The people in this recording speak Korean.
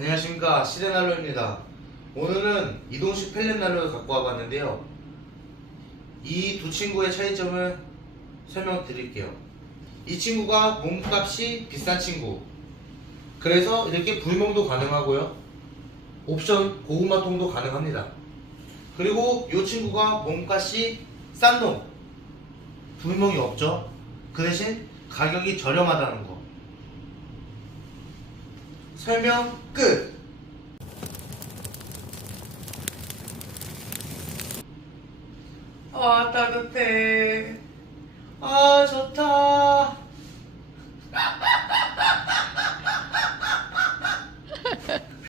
안녕하십니까, 시대난로입니다. 오늘은 이동식 펠렛난로를 갖고 와봤는데요, 이 두 친구의 차이점을 설명드릴게요. 이 친구가 몸값이 비싼 친구, 그래서 이렇게 불멍도 가능하고요, 옵션 고구마통도 가능합니다. 그리고 이 친구가 몸값이 싼 놈, 불멍이 없죠. 그 대신 가격이 저렴하다는 거. 설명 끝! 아, 따뜻해. 아, 좋다.